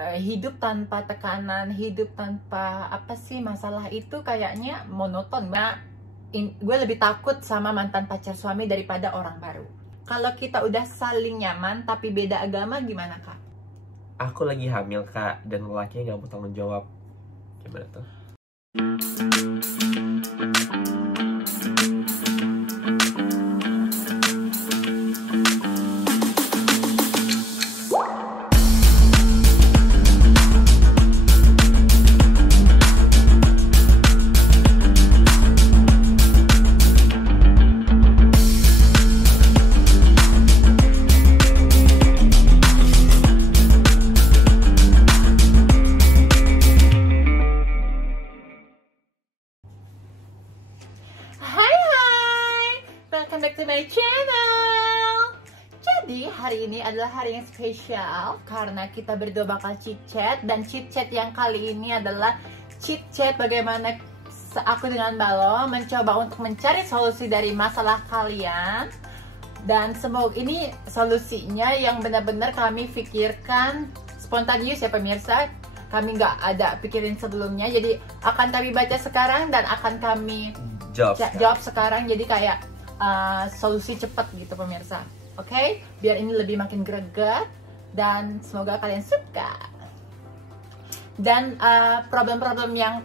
hidup tanpa tekanan, hidup tanpa apa sih masalah itu kayaknya monoton. Nah, gue lebih takut sama mantan pacar suami daripada orang baru. Kalau kita udah saling nyaman tapi beda agama gimana Kak? Aku lagi hamil Kak, dan lelakinya gak mau tanggung jawab. Gimana tuh? Welcome back to my channel. Jadi hari ini adalah hari yang spesial karena kita berdua bakal chit chat. Dan chit chat yang kali ini adalah chit chat bagaimana aku dengan Balo mencoba untuk mencari solusi dari masalah kalian. Dan semoga ini solusinya yang benar-benar kami pikirkan spontanius ya pemirsa. Kami nggak ada pikirin sebelumnya, jadi akan kami baca sekarang dan akan kami jawab sekarang. Jadi kayak solusi cepat gitu pemirsa. Oke? Biar ini lebih makin greget dan semoga kalian suka. Dan problem-problem yang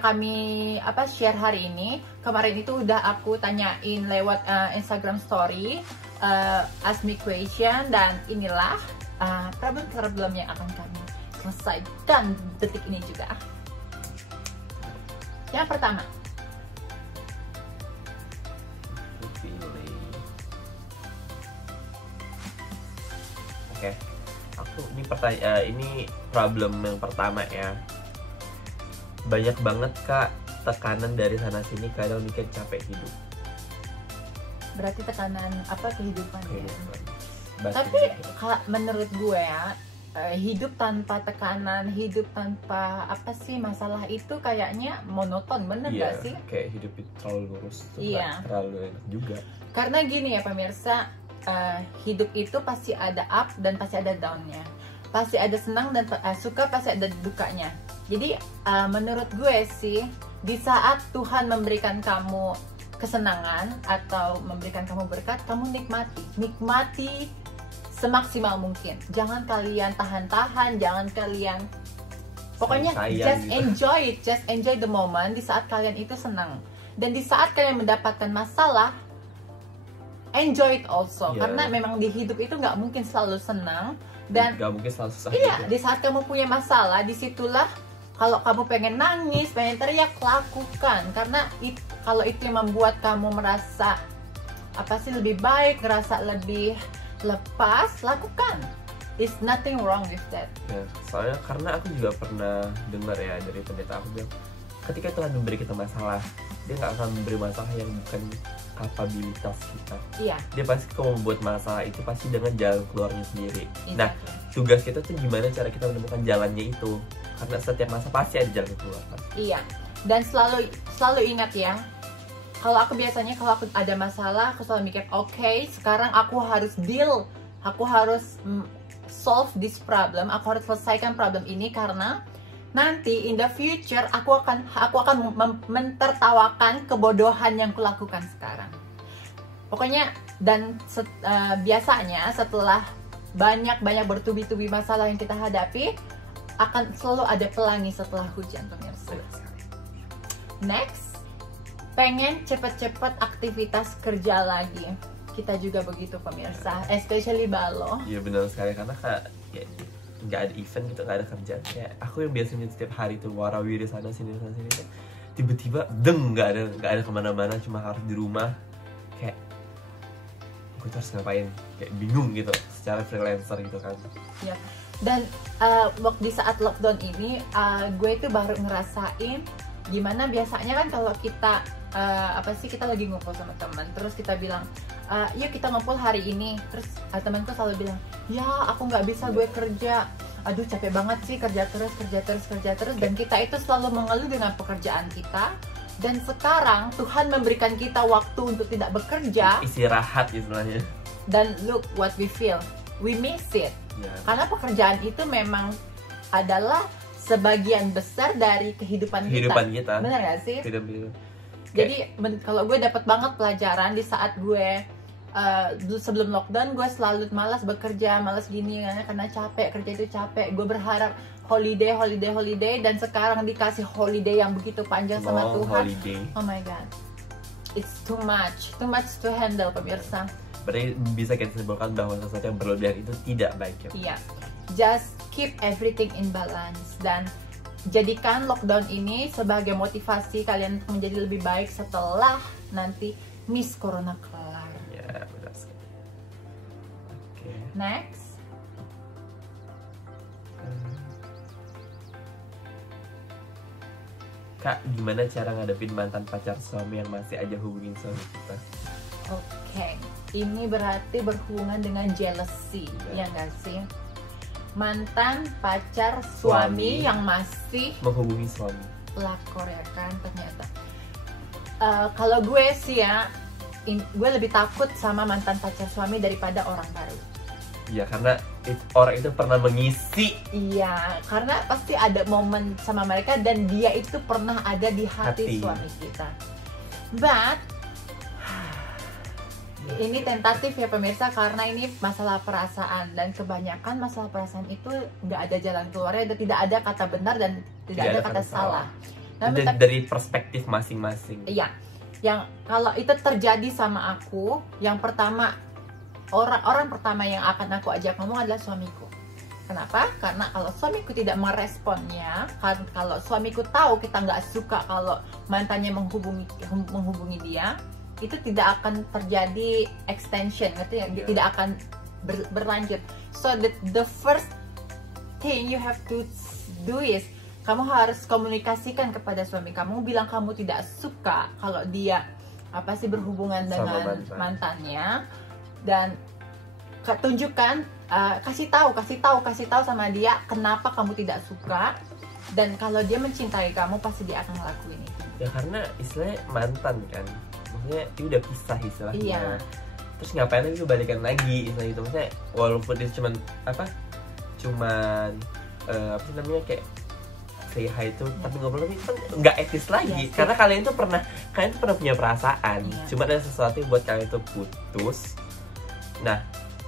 kami share hari ini, kemarin itu udah aku tanyain lewat Instagram story, ask me question, dan inilah problem-problem yang akan kami selesaikan detik ini juga. Yang pertama, oke, ini problem yang pertama ya. Banyak banget Kak tekanan dari sana sini, kadang bikin capek hidup. Berarti tekanan apa kehidupan ya? Tapi menurut gue ya, hidup tanpa tekanan, hidup tanpa apa sih masalah itu kayaknya monoton, bener gak sih? Kayak hidup itu terlalu lurus, terlalu enak juga. Karena gini ya pemirsa, hidup itu pasti ada up dan pasti ada downnya, pasti ada senang dan suka, pasti ada dukanya. Jadi menurut gue sih, di saat Tuhan memberikan kamu kesenangan atau memberikan kamu berkat, kamu nikmati semaksimal mungkin. Jangan kalian tahan-tahan, jangan kalian pokoknya just enjoy it, just enjoy the moment di saat kalian itu senang. Dan di saat kalian mendapatkan masalah, enjoy it also, karena memang di hidup itu nggak mungkin selalu senang dan nggak mungkin selalu susah. Di saat kamu punya masalah, disitulah kalau kamu pengen nangis, pengen teriak, lakukan. Karena kalau itu yang membuat kamu merasa lebih baik, ngerasa lebih lepas, lakukan. There's nothing wrong with that. Ya, soalnya karena aku juga pernah dengar ya dari pendeta aku bilang, ketika Tuhan memberi kita masalah, dia nggak akan memberi masalah yang bukan kapabilitas kita. Iya. Dia pasti kalau membuat masalah itu pasti dengan jalan keluarnya sendiri. Nah, tugas kita tuh gimana cara kita menemukan jalannya itu. Karena setiap masa pasti ada jalan keluar. Iya. Dan selalu ingat ya, kalau aku biasanya kalau aku ada masalah, aku selalu mikir, oke, sekarang aku harus deal, aku harus solve this problem, aku harus selesaikan problem ini karena nanti in the future aku akan mentertawakan kebodohan yang kulakukan sekarang. Pokoknya dan biasanya setelah banyak bertubi-tubi masalah yang kita hadapi, akan selalu ada pelangi setelah hujan pemirsa. Next, pengen cepet-cepet aktivitas kerja lagi. Kita juga begitu pemirsa, especially Balo. Iya benar sekali, karena nggak ada event gitu, nggak ada kerjaan. Kayak aku yang biasanya setiap hari tuh warawiri sana sini, tiba-tiba nggak ada kemana-mana, cuma harus di rumah. Kayak gue harus ngapain? Kayak bingung gitu, secara freelancer gitu kan. Iya. Dan di saat lockdown ini, gue itu baru ngerasain gimana biasanya kan kalau kita kita lagi ngumpul sama teman, terus kita bilang, yuk kita ngumpul hari ini. Terus temanku selalu bilang, ya aku nggak bisa, gue kerja, aduh capek banget sih, kerja terus. Dan kita itu selalu mengeluh dengan pekerjaan kita. Dan sekarang Tuhan memberikan kita waktu untuk tidak bekerja, istirahat istilahnya. Dan look what we feel, we miss it. Ya. Karena pekerjaan itu memang adalah sebagian besar dari kehidupan kita. Benar gak sih? Hidup. Jadi kalau gue dapat banget pelajaran di saat gue sebelum lockdown, gue selalu malas bekerja, malas gini karena capek, kerja itu capek. Gue berharap holiday, dan sekarang dikasih holiday yang begitu panjang sama Tuhan. Holiday. Oh my god, it's too much to handle, pemirsa. Berarti bisa kita simpulkan bahwa sesuatu yang berlebihan itu tidak baik ya. Iya, just keep everything in balance dan jadikan lockdown ini sebagai motivasi kalian untuk menjadi lebih baik setelah nanti Miss Corona kelar. Ya, benar sekali. Oke. Next. Kak, gimana cara ngadepin mantan pacar suami yang masih aja hubungin suami kita? Oke, ini berarti berhubungan dengan jealousy, ya nggak sih? Mantan pacar suami yang masih menghubungi suami. Pelakor ya kan ternyata. Kalau gue sih ya, gue lebih takut sama mantan pacar suami daripada orang baru. Iya, karena orang itu pernah mengisi. Iya, karena pasti ada momen sama mereka dan dia itu pernah ada di hati suami kita. But ini tentatif ya pemirsa, karena ini masalah perasaan dan kebanyakan masalah perasaan itu nggak ada jalan keluarnya dan tidak ada kata benar dan tidak ada kata salah. Namun, dari perspektif masing-masing. Iya, yang kalau itu terjadi sama aku, yang pertama orang pertama yang akan aku ajak ngomong adalah suamiku. Kenapa? Karena kalau suamiku tidak meresponnya, kalau suamiku tahu kita nggak suka kalau mantannya menghubungi dia, itu tidak akan terjadi extension, ngerti ya? Tidak akan berlanjut. So the first thing you have to do is kamu harus komunikasikan kepada suami kamu, bilang kamu tidak suka kalau dia berhubungan dengan mantannya, dan tunjukkan, kasih tahu sama dia kenapa kamu tidak suka, dan kalau dia mencintai kamu pasti dia akan ngelakuin itu. Ya karena istilahnya mantan kan, maksudnya dia udah pisah istilahnya. Iya. Terus ngapain lagi balikan lagi istilah itu, maksudnya walaupun dia cuman kayak say hi itu, tapi ngobrol itu kan nggak etis lagi, karena kalian tuh pernah punya perasaan, cuma ada sesuatu yang buat kalian itu putus. Nah,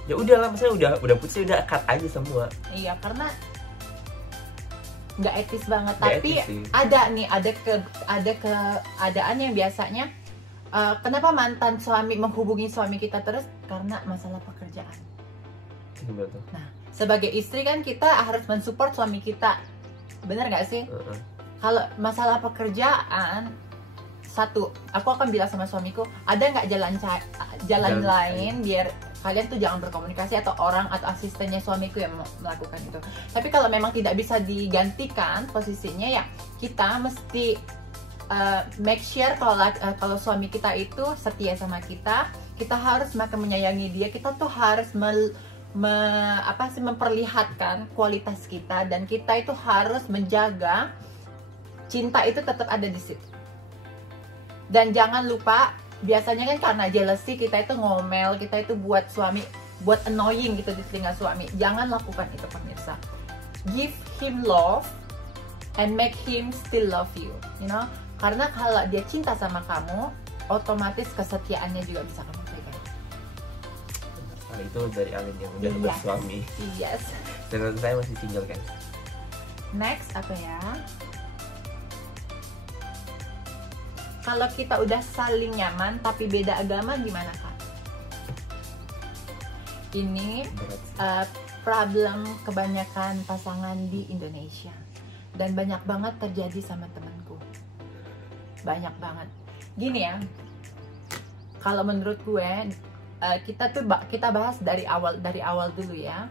ya udahlah, maksudnya udah putus, udah cut aja semua. Iya, karena nggak etis banget. Gak tapi etis ada keadaan yang biasanya kenapa mantan suami menghubungi suami kita terus, karena masalah pekerjaan. Betul. Nah, sebagai istri kan kita harus mensupport suami kita, bener nggak sih? Kalau masalah pekerjaan, satu, aku akan bilang sama suamiku, ada nggak jalan lain biar kalian tuh jangan berkomunikasi, atau orang atau asistennya suamiku yang melakukan itu. Tapi kalau memang tidak bisa digantikan posisinya, ya kita mesti make sure kalau suami kita itu setia sama kita harus makin menyayangi dia, kita tuh harus memperlihatkan kualitas kita, dan kita itu harus menjaga cinta itu tetap ada di situ. Dan jangan lupa, biasanya kan karena jealousy kita itu ngomel, kita itu buat annoying gitu di telinga suami. Jangan lakukan itu pemirsa. Give him love and make him still love you, you know? Karena kalau dia cinta sama kamu, otomatis kesetiaannya juga bisa kamu pegang. Nah, itu dari Alin yang udah bersuami. Yes. Dan saya masih single guys. Next apa ya? Kalau kita udah saling nyaman tapi beda agama, gimana Kak? Ini problem kebanyakan pasangan di Indonesia, dan banyak banget terjadi sama temanku. Banyak banget. Gini ya, kalau menurut gue, kita bahas dari awal dulu ya.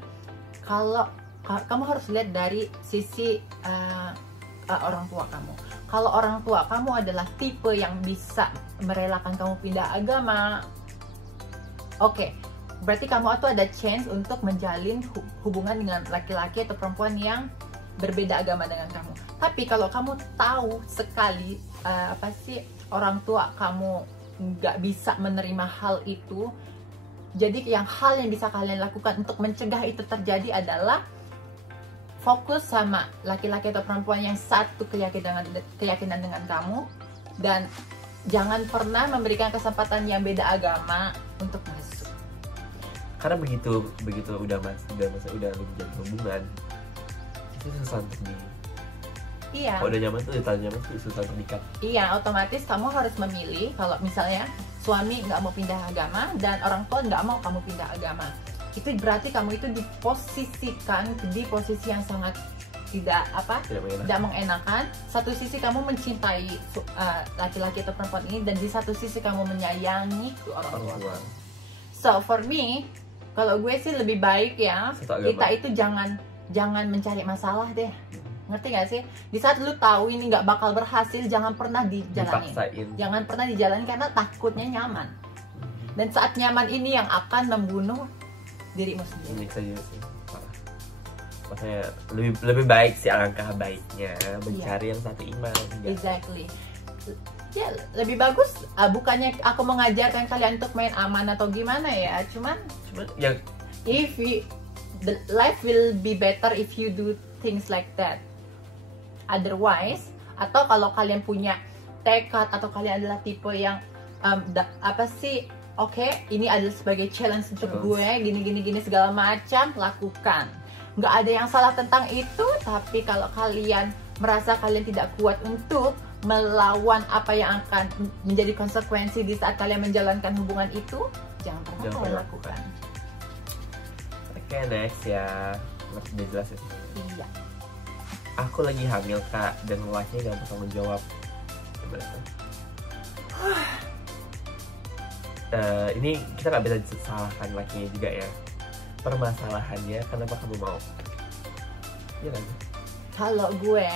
Kalau kamu harus lihat dari sisi orang tua kamu. Kalau orang tua kamu adalah tipe yang bisa merelakan kamu pindah agama, oke, berarti kamu tuh ada chance untuk menjalin hubungan dengan laki-laki atau perempuan yang berbeda agama dengan kamu. Tapi kalau kamu tahu sekali orang tua kamu nggak bisa menerima hal itu, Jadi hal yang bisa kalian lakukan untuk mencegah itu terjadi adalah fokus sama laki-laki atau perempuan yang satu keyakinan dengan kamu, dan jangan pernah memberikan kesempatan yang beda agama untuk masuk. Karena begitu udah menjadi hubungan, itu susah untuk Iya. Kalau udah nyaman tuh, susah untuk dikat. Iya, otomatis kamu harus memilih. Kalau misalnya suami nggak mau pindah agama dan orang tua nggak mau kamu pindah agama, itu berarti kamu itu diposisikan di posisi yang sangat tidak mengenakan. Satu sisi kamu mencintai laki-laki atau perempuan ini, dan di satu sisi kamu menyayangi orang tua. So for me, kalau gue sih lebih baik ya kita itu jangan mencari masalah deh. Ngerti gak sih? Di saat lu tahu ini nggak bakal berhasil, jangan pernah dijalani. Jangan pernah dijalani karena takutnya nyaman. Dan saat nyaman ini yang akan membunuh dirimu sendiri. Ini saja sih. Makanya lebih baik sih, alangkah baiknya mencari yang satu iman. Exactly. Ya, lebih bagus bukannya aku mengajarkan kalian untuk main aman atau gimana ya. Cuman ya, the life will be better if you do things like that. Otherwise, atau kalau kalian punya tekad atau kalian adalah tipe yang ini adalah sebagai challenge untuk gue, gini segala macam, lakukan. Nggak ada yang salah tentang itu, tapi kalau kalian merasa kalian tidak kuat untuk melawan apa yang akan menjadi konsekuensi di saat kalian menjalankan hubungan itu, jangan pernah kalian lakukan. Oke, next ya. Udah jelas ya? Iya. Aku lagi hamil, Kak, dan lelakinya gak bertanggung jawab. Gimana tuh? Ini kita gak bisa salahkan lakinya juga ya. Permasalahannya, kenapa kamu mau? Iya kan? Kalau gue,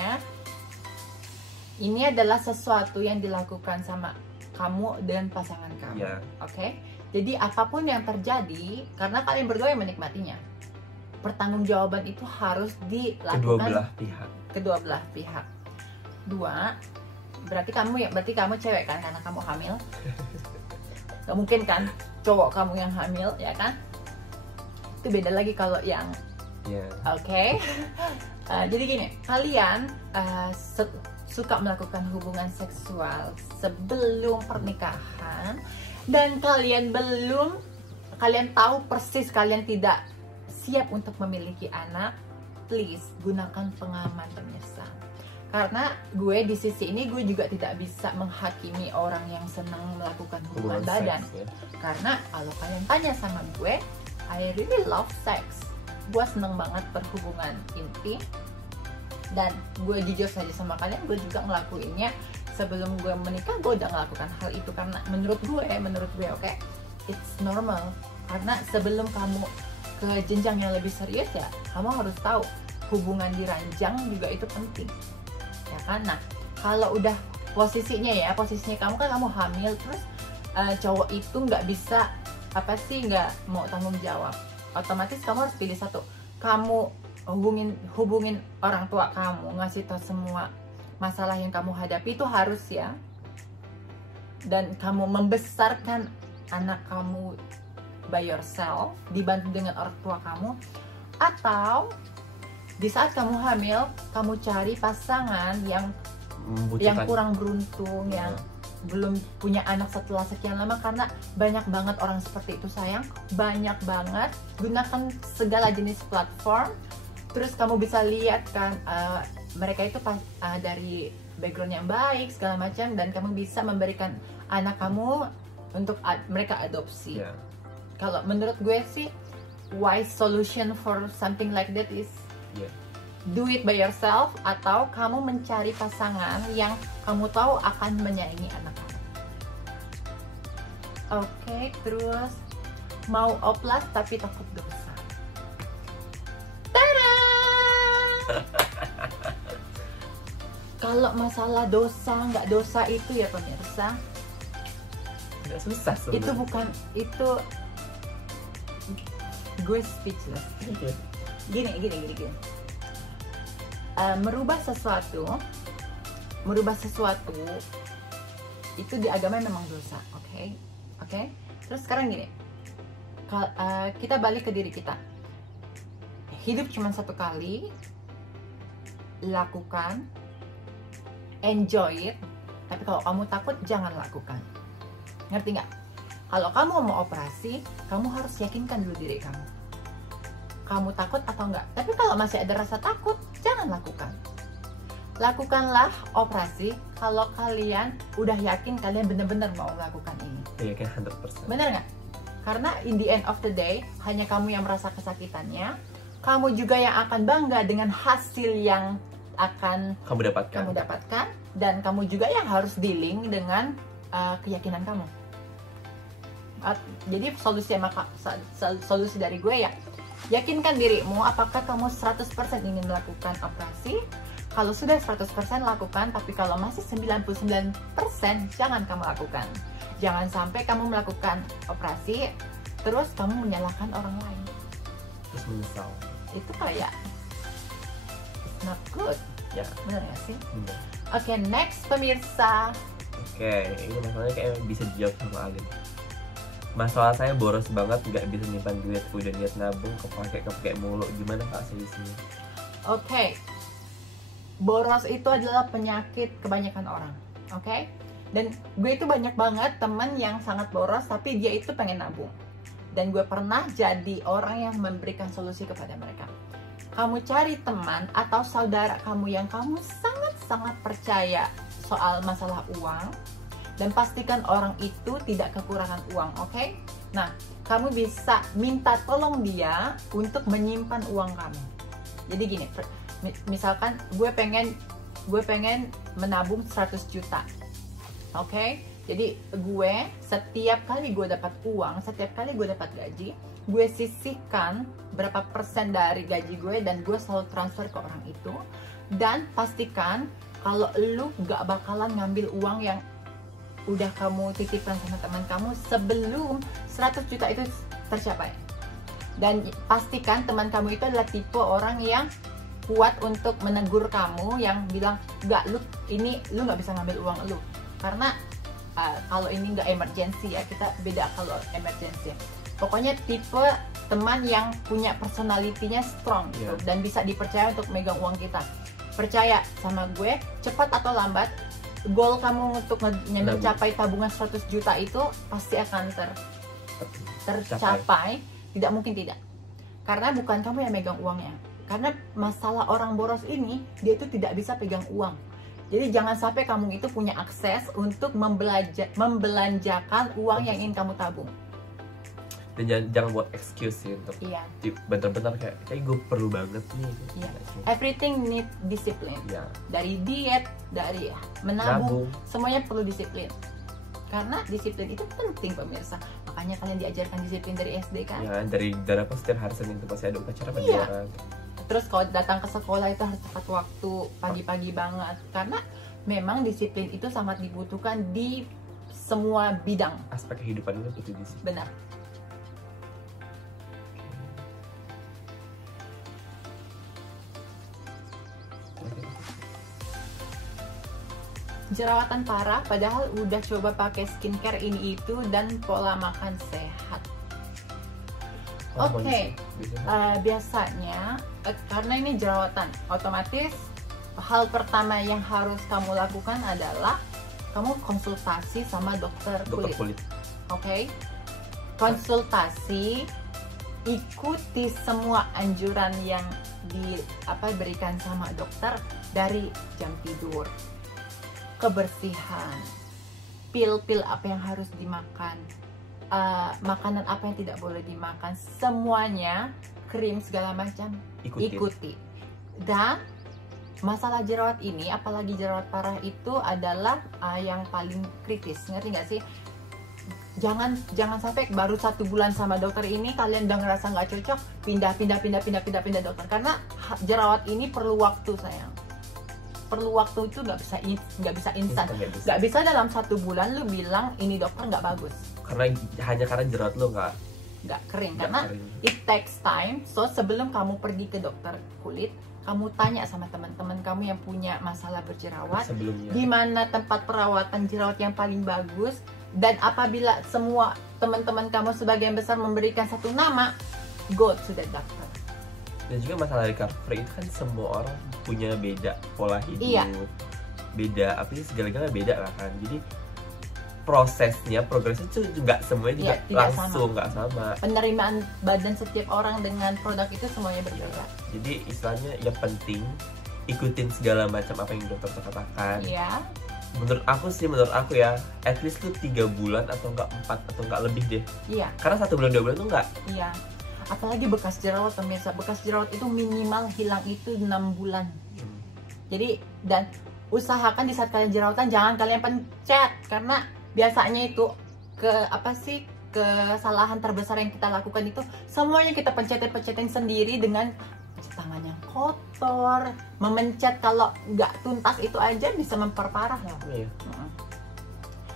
ini adalah sesuatu yang dilakukan sama kamu dan pasangan kamu. Yeah. Oke? Jadi apapun yang terjadi, karena kalian berdua yang menikmatinya, pertanggungjawaban itu harus dilakukan kedua belah pihak. Berarti kamu cewek kan, karena kamu hamil. Gak mungkin kan cowok kamu yang hamil, ya kan? Itu beda lagi kalau yang Oke. Jadi gini, kalian suka melakukan hubungan seksual sebelum pernikahan, dan kalian tahu persis kalian tidak siap untuk memiliki anak. Please gunakan pengaman pemirsa, karena gue di sisi ini gue juga tidak bisa menghakimi orang yang senang melakukan hubungan badan seks, ya. Karena kalau kalian tanya sama gue, I really love sex. Gue seneng banget berhubungan intim, dan gue jujur saja sama kalian, gue juga ngelakuinnya sebelum gue menikah. Gue udah melakukan hal itu karena menurut gue oke, it's normal. Karena sebelum kamu ke jenjang yang lebih serius ya, kamu harus tahu hubungan di ranjang juga itu penting, ya kan? Nah, kalau udah posisinya kamu kan kamu hamil, terus cowok itu nggak bisa nggak mau tanggung jawab, otomatis kamu harus pilih satu. Kamu hubungin orang tua kamu, ngasih tahu semua masalah yang kamu hadapi, itu harus ya, dan kamu membesarkan anak kamu by yourself, dibantu dengan orang tua kamu. Atau di saat kamu hamil, kamu cari pasangan yang kurang beruntung, yang belum punya anak setelah sekian lama, karena banyak banget orang seperti itu sayang, banyak banget. Gunakan segala jenis platform, terus kamu bisa lihat kan mereka itu dari background yang baik segala macam, dan kamu bisa memberikan anak kamu untuk mereka adopsi. Kalau menurut gue sih, wise solution for something like that is do it by yourself, atau kamu mencari pasangan yang kamu tahu akan menyayangi anak kamu. Oke, terus mau oplas tapi takut dosa. Tada! Kalau masalah dosa nggak dosa itu ya pemirsa, nggak susah sebenarnya. Itu bukan, itu gue speechless. Gini. Merubah sesuatu itu di agama memang dosa, oke? Terus sekarang gini, kita balik ke diri kita. Hidup cuma satu kali, lakukan, enjoy it. Tapi kalau kamu takut, jangan lakukan. Ngerti nggak? Kalau kamu mau operasi, kamu harus yakinkan dulu diri kamu. Kamu takut atau enggak? Tapi kalau masih ada rasa takut, jangan lakukan. Lakukanlah operasi kalau kalian udah yakin kalian benar-benar mau melakukan ini. Yakin 100%. Benar nggak? Karena in the end of the day, hanya kamu yang merasa kesakitannya. Kamu juga yang akan bangga dengan hasil yang akan kamu dapatkan. Dan kamu juga yang harus dealing dengan keyakinan kamu. Jadi solusi dari gue ya, yakinkan dirimu apakah kamu 100% ingin melakukan operasi. Kalau sudah 100% lakukan, tapi kalau masih 99% jangan kamu lakukan. Jangan sampai kamu melakukan operasi terus kamu menyalahkan orang lain. Terus menyesal. Itu kayak it's not good. Ya, benar gak sih? benar. Oke, next pemirsa. Oke, ini masalahnya kayak bisa dijawab sama Alin. Masalah saya boros banget, nggak bisa nyimpan duit, udah niat nabung kepake mulu, gimana Kak solusinya? Oke, boros itu adalah penyakit kebanyakan orang, oke? Dan gue itu banyak banget temen yang sangat boros tapi dia itu pengen nabung. Dan gue pernah jadi orang yang memberikan solusi kepada mereka. Kamu cari teman atau saudara kamu yang kamu sangat-sangat percaya soal masalah uang, dan pastikan orang itu tidak kekurangan uang, oke? Nah, kamu bisa minta tolong dia untuk menyimpan uang kamu. Jadi gini, misalkan gue pengen menabung 100 juta, oke? Jadi gue setiap kali gue dapat uang, setiap kali gue dapat gaji, gue sisihkan berapa persen dari gaji gue dan gue selalu transfer ke orang itu. Dan pastikan kalau lu gak bakalan ngambil uang yang udah kamu titipkan sama teman kamu sebelum 100 juta itu tercapai. Dan pastikan teman kamu itu adalah tipe orang yang kuat untuk menegur kamu, yang bilang enggak, lu nggak bisa ngambil uang lu karena kalau ini nggak emergency ya, kita beda kalau emergency. Pokoknya tipe teman yang punya personalitinya strong gitu, dan bisa dipercaya untuk megang uang kita. Percaya sama gue, cepat atau lambat goal kamu untuk mencapai tabungan 100 juta itu pasti akan tercapai. Tidak mungkin tidak. Karena bukan kamu yang megang uangnya. Karena masalah orang boros ini, dia itu tidak bisa pegang uang. Jadi jangan sampai kamu itu punya akses untuk membelanjakan uang yang ingin kamu tabung. Dan jangan buat excuse sih untuk bener-bener kayak gue perlu banget nih. Everything need discipline. Dari diet, dari menabung, semuanya perlu disiplin. Karena disiplin itu penting pemirsa. Makanya kalian diajarkan disiplin dari SD kan? Ya, dari apa setiap hari Senin itu pasti ada upacara bendera. Terus kalau datang ke sekolah itu harus tepat waktu, pagi-pagi banget. Karena memang disiplin itu sangat dibutuhkan di semua bidang. Aspek kehidupan itu butuh disiplin. Benar. Jerawatan parah padahal udah coba pakai skincare ini itu dan pola makan sehat. Oke, biasanya karena ini jerawatan, otomatis hal pertama yang harus kamu lakukan adalah kamu konsultasi sama dokter kulit. Oke, konsultasi, ikuti semua anjuran yang diberikan sama dokter, dari jam tidur, kebersihan, pil-pil apa yang harus dimakan, makanan apa yang tidak boleh dimakan, semuanya, krim segala macam, ikuti. Dan masalah jerawat ini, apalagi jerawat parah itu adalah yang paling kritis, ngerti nggak sih? Jangan sampai baru 1 bulan sama dokter ini kalian udah ngerasa nggak cocok, pindah dokter, karena jerawat ini perlu waktu sayang. Perlu waktu, itu nggak bisa instan, nggak bisa dalam 1 bulan lu bilang ini dokter nggak bagus. Hanya karena jerawat lu nggak kering, karena it takes time. So sebelum kamu pergi ke dokter kulit, kamu tanya sama teman-teman kamu yang punya masalah berjerawat, di mana tempat perawatan jerawat yang paling bagus, Dan apabila semua teman-teman kamu sebagian besar memberikan satu nama, go to the doctor. Dan juga masalah recovery itu kan semua orang punya beda pola hidup, Iya. beda apa sih, segala-galanya beda lah kan. Jadi prosesnya, progresnya itu juga semuanya juga Iya, tidak langsung nggak sama. Penerimaan badan setiap orang dengan produk itu semuanya Ya, berbeda. jadi istilahnya yang penting ikutin segala macam apa yang dokter katakan. Iya. Menurut aku ya, at least tuh 3 bulan atau enggak 4 atau enggak lebih deh. Iya. Karena 1 bulan 2 bulan tuh enggak. Iya. Apalagi bekas jerawat pemirsa, bekas jerawat itu minimal hilang itu 6 bulan. Jadi dan usahakan di saat kalian jerawatan jangan kalian pencet, karena biasanya itu kesalahan terbesar yang kita lakukan itu semuanya kita pencetin sendiri dengan tangan yang kotor, memencet kalau nggak tuntas itu aja bisa memperparah ya. Iya.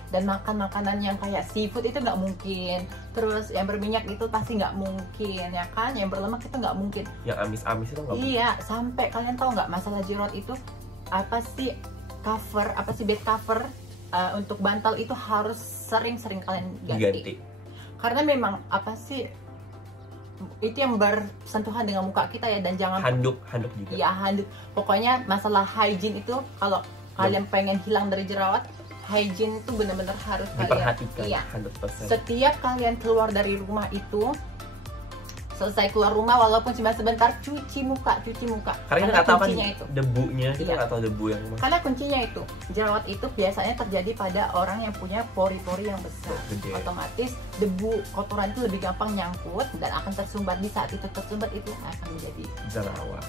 Dan makan makanan yang kayak seafood itu nggak mungkin, terus yang berminyak itu pasti nggak mungkin ya kan, yang berlemak itu nggak mungkin. Yang amis-amis itu enggak. Iya, sampai kalian tahu nggak masalah jerawat itu bed cover untuk bantal itu harus sering-sering kalian ganti. Karena memang itu yang bersentuhan dengan muka kita ya, dan jangan handuk juga. ya handuk. Pokoknya masalah hygiene itu kalau kalian pengen hilang dari jerawat, hygiene itu benar-benar harus diperhatikan. Iya. 100%. Setiap kalian keluar dari rumah itu, selesai keluar rumah walaupun cuma sebentar, cuci muka. Karena kita nggak tahu kan kuncinya itu. debunya, kita Iya. nggak tahu debu yang mana. Karena kuncinya itu, jerawat itu biasanya terjadi pada orang yang punya pori-pori yang besar. Gede. Otomatis debu kotoran itu lebih gampang nyangkut dan akan tersumbat. Di saat itu tersumbat itu akan menjadi jerawat.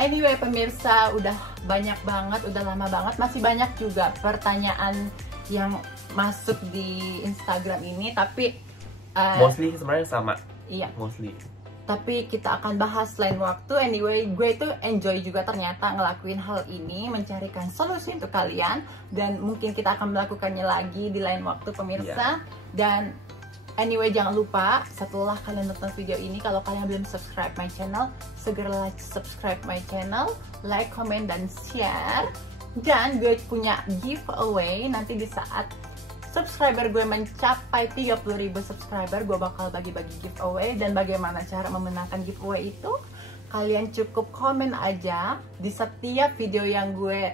Anyway pemirsa, udah banyak banget, udah lama banget, masih banyak juga pertanyaan yang masuk di Instagram ini, tapi Mostly sebenarnya sama. iya, Mostly. tapi kita akan bahas lain waktu. Anyway, gue tuh enjoy juga ternyata ngelakuin hal ini, mencarikan solusi untuk kalian, dan mungkin kita akan melakukannya lagi di lain waktu pemirsa. Dan anyway, jangan lupa setelah kalian nonton video ini, kalau kalian belum subscribe my channel, segera subscribe my channel, like, comment, dan share. Dan gue punya giveaway nanti di saat subscriber gue mencapai 30.000 subscriber, gue bakal bagi-bagi giveaway. Dan bagaimana cara memenangkan giveaway itu? Kalian cukup komen aja di setiap video yang gue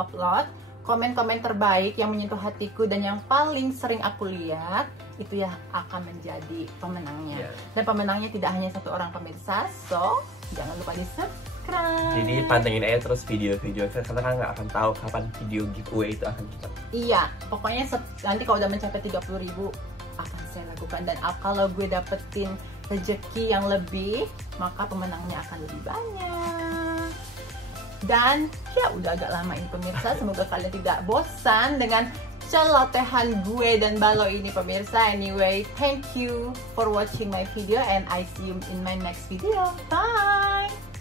upload, komen-komen terbaik yang menyentuh hatiku dan yang paling sering aku lihat, itu ya akan menjadi pemenangnya. Dan pemenangnya tidak hanya satu orang pemirsa, so jangan lupa di subscribe. Jadi pantengin aja terus video-video karena kan nggak akan tahu kapan video giveaway itu akan kita. Iya, pokoknya nanti kalau udah mencapai 30.000 akan saya lakukan. Dan kalau gue dapetin rezeki yang lebih, maka pemenangnya akan lebih banyak. Dan ya udah agak lama ini pemirsa, semoga kalian tidak bosan dengan celotehan gue dan Balo ini pemirsa. Anyway, thank you for watching my video and I see you in my next video. Bye!